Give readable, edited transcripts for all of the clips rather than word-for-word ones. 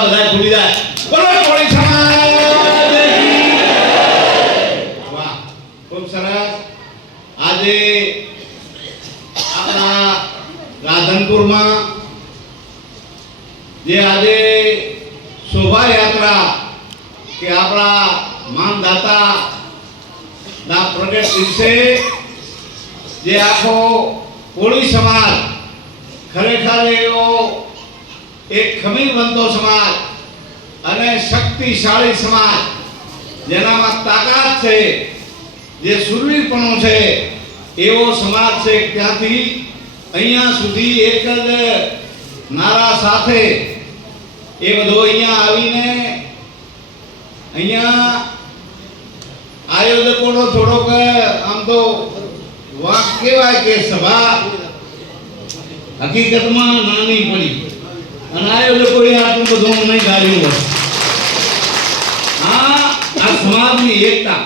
મોજા બધા ખુલી જાય. બોલો કોળી સમાજ. વાહ, ખૂબ સરસ. આજે આપણા રાધનપુરમાં જે આજે શોભાયાત્રા કે આપણા માનદાતા ના પ્રગટ દિવસે જે આખો કોળી સમાજ ખરેખર એવો એક ખમીર બનતો સમાજ અને શક્તિશાળી સમાજ જેનામાં તાકાત છે, જે સુરવીરપણું છે એવો સમાજ છે. ત્યાંથી અહીંયા સુધી એક જ નારા સાથે એ બધો અહીંયા આવીને અહીંયા આયોજકોનો થોડોક આમ તો વાંક કહેવાય કે સભા હકીકતમાં નાની પડી અને આયોજકોએ આટલું બધું નહીં ગાળ્યું હોય. આ સમાજની એકતા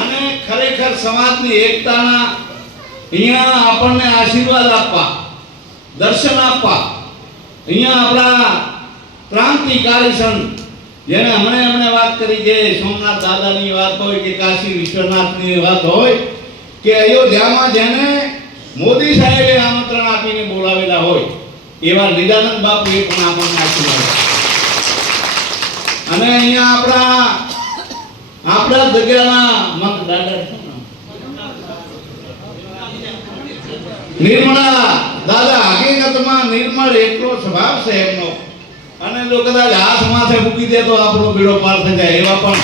અને ખરેખર સમાજની એકતાના અહીંયા આપણને આશીર્વાદ આપવા, દર્શન આપવા અહીંયા આપણા ક્રાંતિકારી સંત જેને હમણે વાત કરી કે સોમનાથ દાદાની વાત હોય કે કાશી વિશ્વનાથની વાત હોય કે અયોધ્યામાં જેને મોદી સાહેબે આમંત્રણ આપીને બોલાવેલા હોય એવા નિદાનંદ બાપુએ પણ આપણને આશીર્વાદ અને અહીંયા આપણા જગ્યાના મત દાદા નિર્મળા દાદા હકીકતમાં નિર્મળ એટલો સ્વભાવ છે એમનો અને જો કદાચ હાથ માથે મૂકી દે તો આપણો બેડો પાર થઈ જાય એવા પણ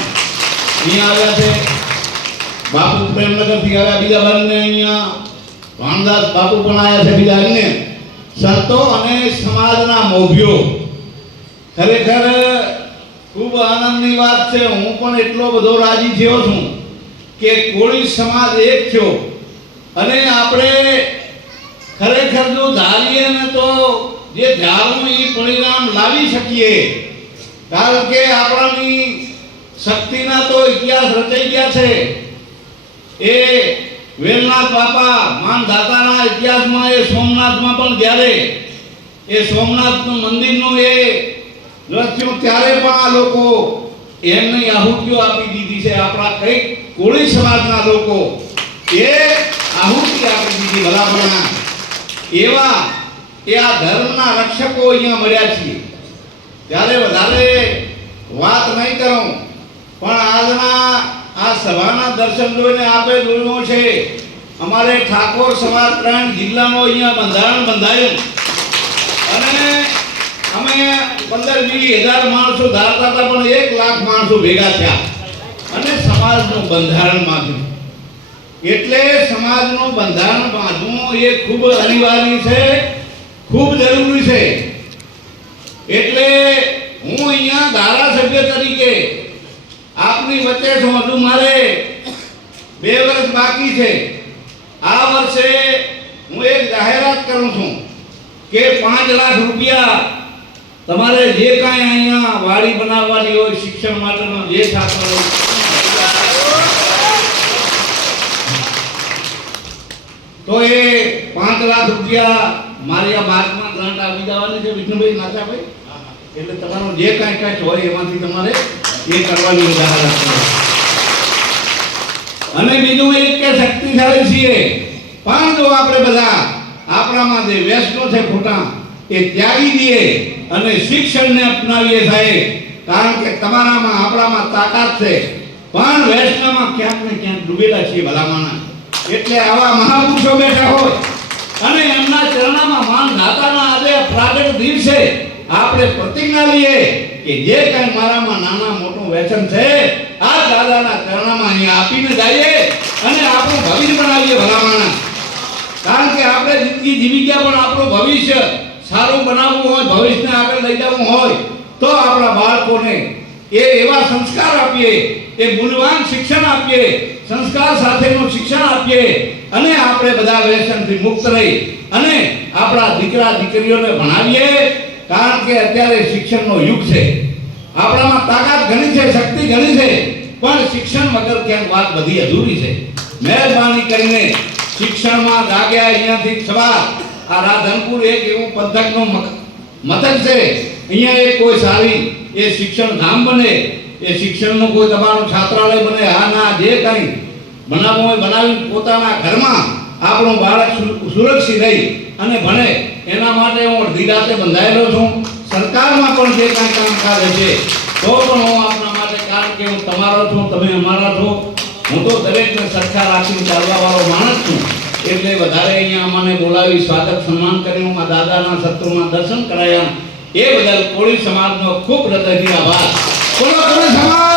અહીંયા આવ્યા છે. બાપુ પ્રેમનગરથી આવ્યા બીજા બંને અહીંયા ભાણદાસ બાપુ પણ આવ્યા છે, બીજા અન્ય સંતો અને સમાજના મોભીઓ. ખરેખર ખૂબ આનંદની વાત છે. હું પણ એટલો બધો રાજી થયો છું કે કોળી સમાજ એક થયો અને આપણે ખરેખર જો ધારીએ ને તો જે ધારવું એ પરિણામ લાવી શકીએ. કારણ કે આપણાની શક્તિના તો ઇતિહાસ રચાઈ ગયા છે. એ વેલનાથ બાપા માનદાતાના ઇતિહાસમાં એ સોમનાથમાં પણ જ્યારે એ સોમનાથનું મંદિરનું એ રચ્યું ત્યારે પણ આ લોકો એમની આહુતિઓ આપી દીધી છે. આપણા કઈ કોળી સમાજના લોકો એ આહુતિ આપી દીધી ભલામણા એવા એ આ ધર્મના રક્ષકો અહીંયા મળ્યા છીએ. ત્યારે વધારે વાત નહીં કરું પણ આજના આ સભાના દર્શન જોઈને આપે જોયું છે અમારે ઠાકોર સમાજ 3 જિલ્લાનો અહીંયા બંધારણ બંધાયું અને અમે 15-20 હજાર માણસો ધારતા હતા પણ 1 લાખ માણસો ભેગા થયા અને સમાજનું બંધારણ બાંધ્યું. એટલે સમાજનું બંધારણ બાંધવું એ ખૂબ અનિવાર્ય છે, ખૂબ જરૂરી છે. એટલે હું અહીંયા ધારાસભ્ય તરીકે આપની વચ્ચે છું. હજુ મારે 2 વર્ષ બાકી છે. આ વર્ષે હું એક જાહેરાત કરું છું કે 5 લાખ રૂપિયા તમારે જે કાંઈ અહીંયા વાડી બનાવવાની હોય, શિક્ષણ માટેનો જે છાત્ર હોય તો એ 5 લાખ રૂપિયા મારી આ બાદમાં ગ્રાન્ટ આપી દેવાની છે વિષ્ણુભાઈ નાચાભાઈ. એટલે તમારો જે કાંઈ કાંઈ હોય એમાંથી તમારે એ કરવાની જાહેરાત કરો. અને બીજું એક કે શક્તિશાળી છીએ પણ જો આપણે બધા આપણામાં જે વ્યસનો છે ખોટા એ ત્યાગી દઈએ અને શિક્ષણને અપનાવીએ સાહેબ. કારણ કે તમારામાં આપણામાં તાકાત છે પણ વ્યસનમાં ક્યાંક ને ક્યાંક ડૂબેલા છીએ ભલામણા. એટલે આવા મહાપુરુષો બેઠા હોય અને એમના ચરણોમાં માનદાતાના આજે પ્રાગટ દિવસે આપણે પ્રતિજ્ઞા લઈએ કે જે કંઈ મારામાં નાના મોટું વ્યસન છે આ દાદાના ચરણોમાં અહીંયા આપીને જઈએ અને આપણું ભવિષ્ય બનાવીએ ભલામણા. કારણ કે આપણે જિંદગી જીવી ગયા પણ આપણું ભવિષ્ય સારું બનાવવું હોય, ભવિષ્યને આગળ લઈ જવું હોય તો આપણા બાળકોને એવા સંસ્કાર આપીએ, એ મૂલ્યવાન શિક્ષણ આપીએ, સંસ્કાર સાથેનું શિક્ષણ આપીએ અને આપણે બધા વ્યસનથી મુક્ત રહી અને આપણા દીકરા દીકરીઓને ભણાવીએ. કારણ કે અત્યારે શિક્ષણનો યુગ છે. આપણામાં તાકાત ઘણી છે, શક્તિ ઘણી છે પણ શિક્ષણ વગર ક્યાંક વાત બધી અધૂરી છે. મહેરબાની કરીને શિક્ષણમાં જાગ્યા. અહીંયાથી સવાર આ રાધનપુર એક એવું પંથકનું મથક છે અહીંયા એક કોઈ સારી એ શિક્ષણ ધામ બને, એ શિક્ષણનું કોઈ તમારું છાત્રાલય બને, હા ના જે કંઈ બનાવવું હોય બનાવી પોતાના ઘરમાં આપણું બાળક સુરક્ષિત રહી અને ભણે એના માટે હું અડધી રાતે બંધાયેલો છું. સરકારમાં પણ જે કાંઈ કામકાજ હશે તો પણ હું આપણા માટે, કારણ કે હું તમારો છું, તમે અમારા છો, હું તો દરેકને સરકાર રાખીને ચાલવાવાળો માણસ છું. એટલે વધારે અહીંયા અમને બોલાવી સ્વાગત સન્માન કર્યું, આ દાદાના સત્રમાં દર્શન કરાયા, એ બદલ કોળી સમાજનો ખૂબ હૃદયથી આભાર. બોલો કોળી સમાજ.